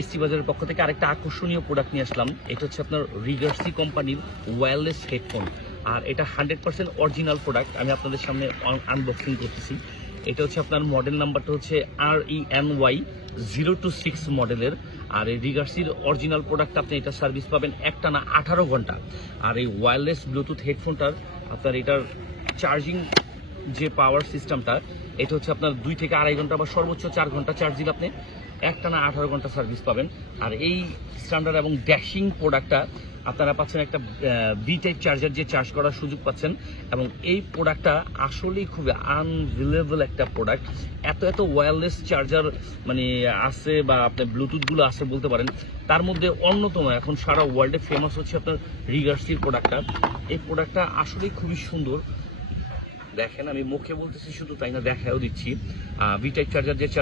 ST বাজারের পক্ষ থেকে আরেকটা আকর্ষণীয় প্রোডাক্ট নিয়ে আসলাম। এটা হচ্ছে আপনার রিগার্সি কোম্পানির ওয়্যারলেস হেডফোন আর এটা হান্ড্রেড পার্সেন্ট অরিজিনাল প্রোডাক্ট আমি আপনাদের সামনে আনবক্সিং করতেছি। এটা হচ্ছে আপনার মডেল নাম্বারটা হচ্ছে R E N Y zero two six মডেলের আর এই রিগার্সির অরিজিনাল প্রোডাক্ট আপনি এটা সার্ভিস পাবেন একটা না আঠারো ঘণ্টা। আর এই ওয়্যারলেস ব্লুটুথ হেডফোনটার আপনার এটার চার্জিং যে পাওয়ার সিস্টেমটা এটা হচ্ছে আপনার দুই থেকে আড়াই ঘণ্টা বা সর্বোচ্চ চার ঘণ্টা চার্জ দিলে আপনি একটা না আঠারো ঘণ্টা সার্ভিস পাবেন। আর এই স্ট্যান্ডার্ড এবং ড্যাশিং প্রোডাক্টটা আপনারা পাচ্ছেন একটা বি টাইপ চার্জার যে চার্জ করার সুযোগ পাচ্ছেন। এবং এই প্রোডাক্টটা আসলেই খুবই আনভিলেবল একটা প্রোডাক্ট এত এত ওয়্যারলেস চার্জার মানে আছে বা আপনার ব্লুটুথগুলো আছে বলতে পারেন, তার মধ্যে অন্যতম এখন সারা ওয়ার্ল্ডে ফেমাস হচ্ছে আপনার রিগার্সির প্রোডাক্টটা এই প্রোডাক্টটা আসলেই খুবই সুন্দর। দেখেন আমি মুখে বলতেছি শুধু তাই না দেখাও দিচ্ছি। বি টাইপ চার্জার যে চার্জ